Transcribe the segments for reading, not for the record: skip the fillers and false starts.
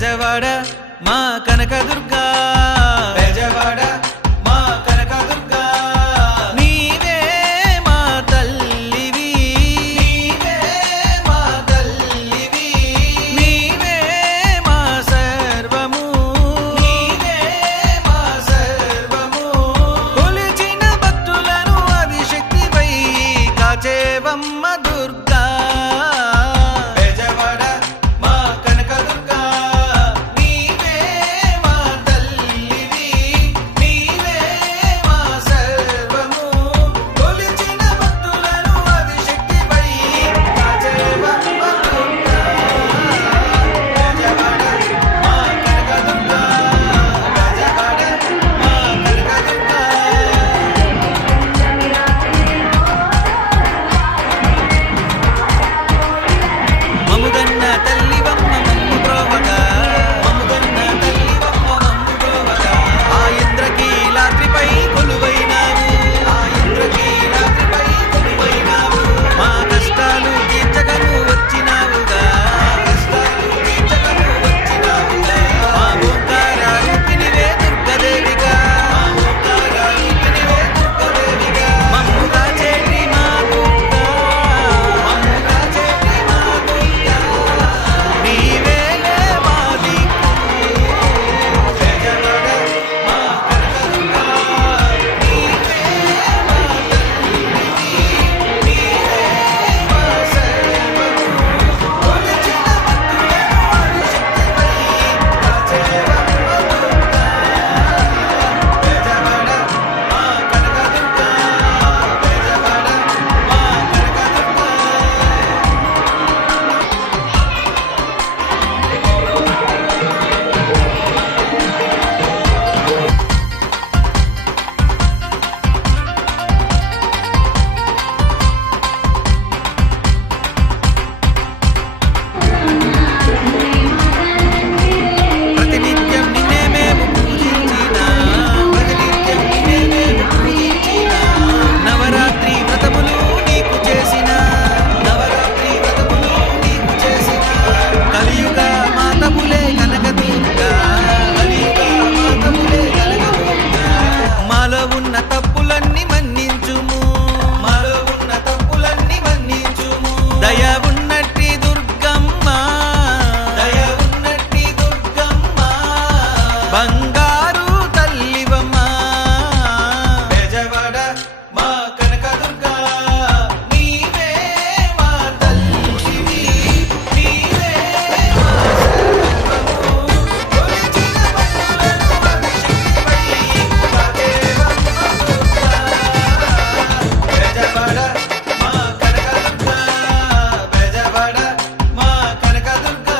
బెజవాడ మా కనకదుర్గా బెజవాడ మా కనకదుర్గా నీవే మా తల్లివి నీవే మా తల్లివి నీవే మా సర్వము నీవే మా సర్వము కొలిచిన భక్తులను ఆదిశక్తివై కాచేవమ్మ దుర్గా బెజవాడ మా కనకదుర్గా నీవే మా తల్లివి నీవే మా సర్వము కొలిచిన భక్తులను ఆదిశక్తివై కాచేవమ్మ దుర్గా బెజవాడ మా కనకదుర్గా బెజవాడ మా కనకదుర్గా మముగన్న తల్లివమ్మ మమ్ము బ్రోవగా మముగన్న తల్లివమ్మ మమ్ము బ్రోవగా ఆ ఇంద్రకీలాద్రిపై కొలువైనావు ఆ ఇంద్రకీలాద్రిపై కొలువైనావు మా కష్టాలు తీర్చగను వచ్చినావుగా కష్టాలు తీర్చగను వచ్చినావుగా మా ఓంకార రూపిణివే దుర్గదేవిగా మా ఓంకార రూపిణివే దుర్గదేవిగా మమ్ముగా చేరి మా దుర్గా మమ్ముగా చేరి మా దుర్గా నీవేలే మా దిక్కు బెజవాడ మా కనకదుర్గా నీవే మా తల్లివి నీవే మా సర్వము కొలిచిన భక్తులను ఆదిశక్తివై కాచేవమ్మ దుర్గా బెజవాడ మా కనకదుర్గా బెజవాడ మా కనకదుర్గా ప్రతినిత్యం నిన్నే మేము పూజించినా ప్రతినిత్యం నిన్నే మేము పూజించినా నవరాత్రి వ్రతములు నీకు చేసిన నవరాత్రి వ్రతములు నీకు చేసిన కలియుగ మాతములే కనకదుర్గా కలియుగ మాతములే కనకదుర్గా మాలో ఉన్న తప్పులన్నీ మన్నించుము మాలో ఉన్న తప్పులన్నీ మన్నించుము దయ ఉన్నట్టి దుర్గమ్మ దయ ఉన్నట్టి దుర్గమ్మ బంగారు తల్లివమ్మ బెజవాడ మా కనకదుర్గా నీవే మా తల్లివి నీవే మా సర్వము కొలిచిన భక్తులను ఆదిశక్తివై కాచేవమ్మ దుర్గా బెజవాడ మా కనకదుర్గా బెజవాడ మా కనకదుర్గా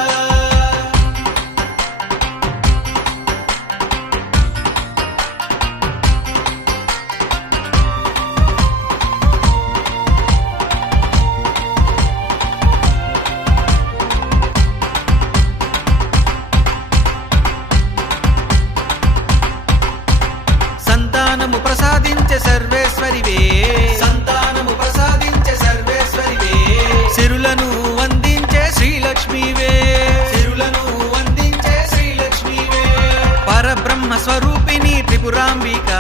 సంతానము ప్రసాదించే సర్వేశ్వరివే సంతానము ప్రసాదించే సర్వేశ్వరివే సిరులను వందించే శ్రీలక్ష్మివే సిరులను వందించే శ్రీలక్ష్మివే పరబ్రహ్మ స్వరూపిణి త్రిపురాంబిక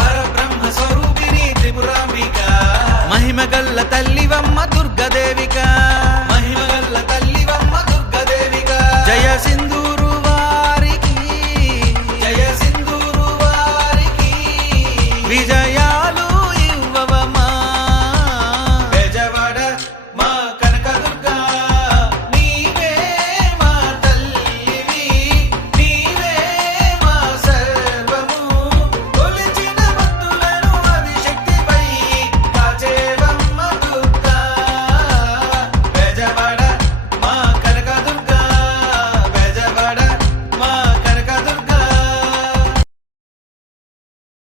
పరబ్రహ్మ స్వరూపిణి త్రిపురాంబిక మహిమగల్ల తల్లివమ్మ దుర్గదేవిక